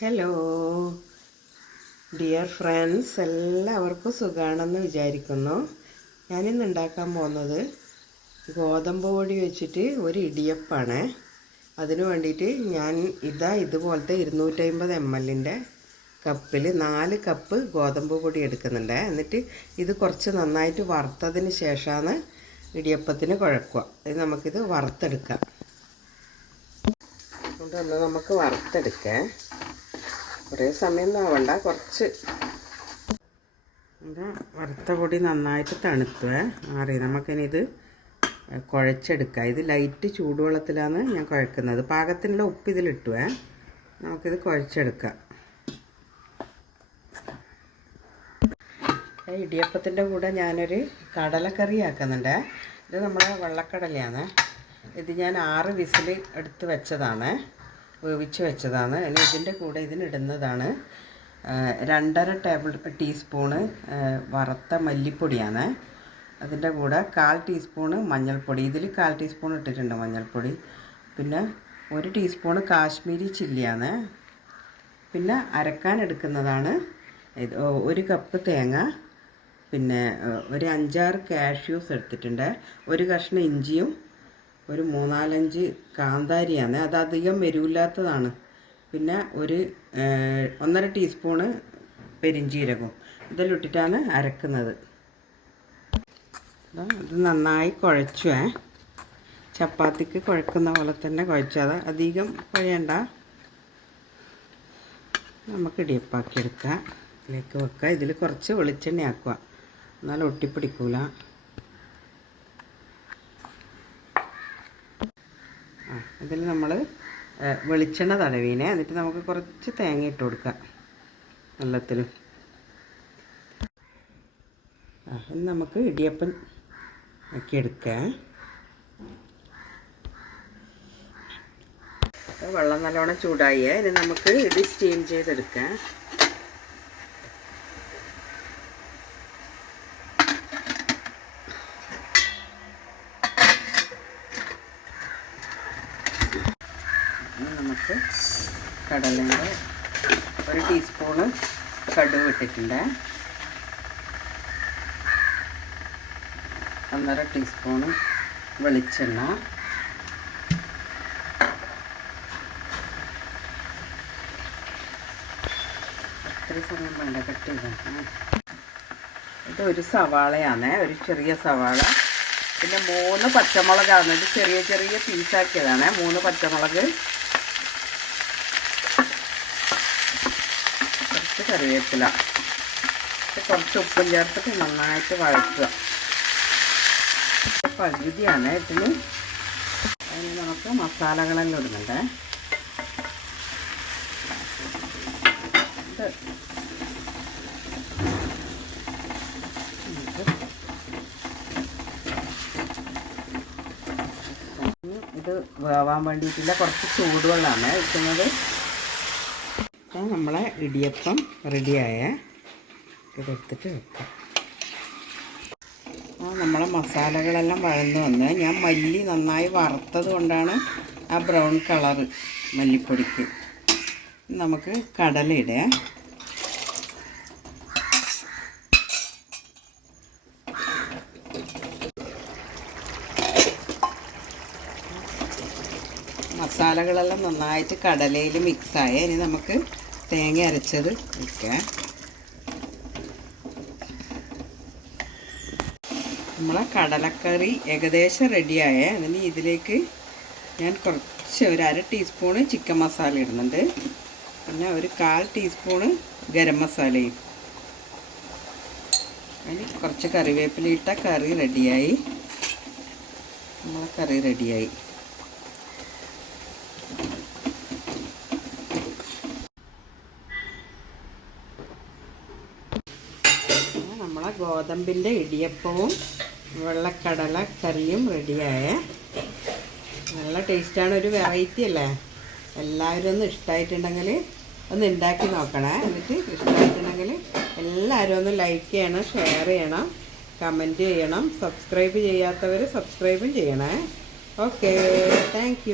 Hello dear friends എല്ലാവർക്കും സുഖമാണെന്ന് വിചാരിക്കുന്നു. ഞാനിന്ന് ഉണ്ടാക്കാൻ പോകുന്നത് ഗോതമ്പ് പൊടി വെച്ചിട്ട് ഒരു ഇടിയപ്പാണ്. അതിന് വേണ്ടിയിട്ട് ഞാൻ ഇതാ ഇതുപോലത്തെ ഇരുന്നൂറ്റമ്പത് എം എല്ലിന്റെ കപ്പിൽ നാല് കപ്പ് ഗോതമ്പ് പൊടി എടുക്കുന്നുണ്ട്. എന്നിട്ട് ഇത് കുറച്ച് നന്നായിട്ട് വറുത്തതിന് ശേഷമാണ് ഇടിയപ്പത്തിന് കുഴക്കുക. ഇത് നമുക്കിത് വറുത്തെടുക്കാം. അതുകൊണ്ടൊന്ന് നമുക്ക് വറുത്തെടുക്കാം. കുറേ സമയം ആവണ്ട കുറച്ച്. ഇത് വറുത്ത പൊടി നന്നായിട്ട് തണുത്തുവേ. മാറി നമുക്കിനി ഇത് കുഴച്ചെടുക്കാം. ഇത് ലൈറ്റ് ചൂടുവെള്ളത്തിലാണ് ഞാൻ കുഴക്കുന്നത്. പാകത്തിനുള്ള ഉപ്പ് ഇതിലിട്ടുവേ. നമുക്കിത് കുഴച്ചെടുക്കാം. ഇടിയപ്പത്തിന്റെ കൂടെ ഞാനൊരു കടലക്കറി ആക്കുന്നുണ്ട്. ഇത് നമ്മുടെ വെള്ളക്കടലയാണ്. ഇത് ഞാൻ ആറ് വിസിൽ എടുത്ത് വെച്ചതാണ്. വേവിച്ച് വെച്ചതാണ്. ഇനി ഇതിന്റെ കൂടെ ഇതിനിടുന്നതാണ് രണ്ടര ടേബിൾ ടീസ്പൂണ് വറുത്ത മല്ലിപ്പൊടിയാണ്. അതിന്റെ കൂടെ കാൽ ടീസ്പൂണ് മഞ്ഞൾപ്പൊടി. ഇതിൽ കാൽ ടീസ്പൂൺ ഇട്ടിട്ടുണ്ട് മഞ്ഞൾപ്പൊടി. പിന്നെ ഒരു ടീസ്പൂണ് കാശ്മീരി ചില്ലിയാണ്. പിന്നെ അരക്കാൻ എടുക്കുന്നതാണ് ഇത് ഒരു കപ്പ് തേങ്ങ. പിന്നെ ഒരു അഞ്ചാറ് കാഷ്യൂസ് എടുത്തിട്ടുണ്ട്. ഒരു കഷ്ണം ഇഞ്ചിയും ഒരു മൂന്നാലഞ്ച് കാന്താരിയാണ്. അത് അധികം വരൂല്ലാത്തതാണ് പിന്നെ ഒരു ഒന്നര ടീസ്പൂണ് പെരിഞ്ചീരകവും. ഇതെല്ലാം ഇട്ടിട്ടാണ് അരക്കുന്നത്. ഇത് നന്നായി ഏ. ചപ്പാത്തിക്ക് കുഴക്കുന്ന പോലെ തന്നെ കുഴച്ചാൽ അധികം കുഴയണ്ട. നമുക്ക് ഇടിയപ്പാക്കി എടുക്കാം. ഇതിലേക്ക് വെക്കുക ഇതിൽ കുറച്ച് വെളിച്ചെണ്ണ ആക്കുക എന്നാൽ ഒട്ടിപ്പിടിക്കൂല. ആ ഇതിൽ നമ്മൾ വെളിച്ചെണ്ണ തടവീനെ. എന്നിട്ട് നമുക്ക് കുറച്ച് തേങ്ങ ഇട്ട് കൊടുക്കാം വെള്ളത്തിൽ ആ നമുക്ക് ഇടിയപ്പം ആക്കി എടുക്കാം. വെള്ളം നല്ലോണം ചൂടായി. ഇനി നമുക്ക് ഇത് സ്റ്റീം ചെയ്തെടുക്കാം. ഇനി നമുക്ക് കടലിന്റെ ഒരു ടീസ്പൂണ് കടുക് ഇട്ടിട്ടുണ്ട്. ഒന്നര ടീസ്പൂണ് വെളിച്ചെണ്ണ. ഇത്രയും സമയം വേണ്ട കട്ട് ചെയ്താൽ ഇത് ഒരു സവാളയാണ് ഒരു ചെറിയ സവാള. പിന്നെ മൂന്ന് പച്ചമുളകാണ്. ഇത് ചെറിയ ചെറിയ പീസാക്കിയതാണ് മൂന്ന് പച്ചമുളക് കുറച്ച് കറിവേപ്പില. കുറച്ച് ഉപ്പും ചേർത്തിട്ട് നന്നായിട്ട് ഇത് പകുതിയാണ് ഇതിന്. അതിന് നമുക്ക് മസാലകളെല്ലാം ഇടുന്നുണ്ട്. ഇത്. വേവാൻ വേണ്ടിയിട്ടില്ല കുറച്ച് ചൂടുവെള്ളമാണ് വെക്കുന്നത് അപ്പോൾ നമ്മളെ ഇടിയപ്പം റെഡിയായ ഇതെടുത്തിട്ട് വെക്കാം. ആ നമ്മളെ മസാലകളെല്ലാം വഴന്നു വന്ന് ഞാൻ മല്ലി നന്നായി വറുത്തത് കൊണ്ടാണ് ആ ബ്രൗൺ കളറ് മല്ലിപ്പൊടിക്ക്. നമുക്ക് കടലയിടേ മസാലകളെല്ലാം നന്നായിട്ട് കടലയിൽ മിക്സായി ഇനി നമുക്ക് തേങ്ങ അരച്ചത്. ഒഴിക്കാം നമ്മളെ കടലക്കറി ഏകദേശം റെഡിയായ. അതിന് ഇതിലേക്ക് ഞാൻ കുറച്ച് ഒരു അര ടീസ്പൂണ് ചിക്കൻ മസാല ഇടുന്നുണ്ട്. പിന്നെ ഒരു കാൽ ടീസ്പൂണ് ഗരം മസാലയും. അതിന് കുറച്ച് കറിവേപ്പില ഇട്ട കറി റെഡിയായി. നമ്മളെ കറി റെഡിയായി പിന്നെ നമ്മളെ ഗോതമ്പിന്റെ ഇടിയപ്പവും വെള്ളക്കടല കറിയും റെഡിയായ. നല്ല ടേസ്റ്റാണ് ഒരു വെറൈറ്റി അല്ലേ? എല്ലാവരും ഒന്ന് ഇഷ്ടമായിട്ടുണ്ടെങ്കിൽ ഒന്ന് ഉണ്ടാക്കി നോക്കണേ. എന്നിട്ട് ഇഷ്ടമായിട്ടുണ്ടെങ്കിൽ എല്ലാവരും ഒന്ന് ലൈക്ക് ചെയ്യണം ഷെയർ ചെയ്യണം കമന്റ് ചെയ്യണം സബ്സ്ക്രൈബ് ചെയ്യാത്തവർ സബ്സ്ക്രൈബും ചെയ്യണേ. Okay thank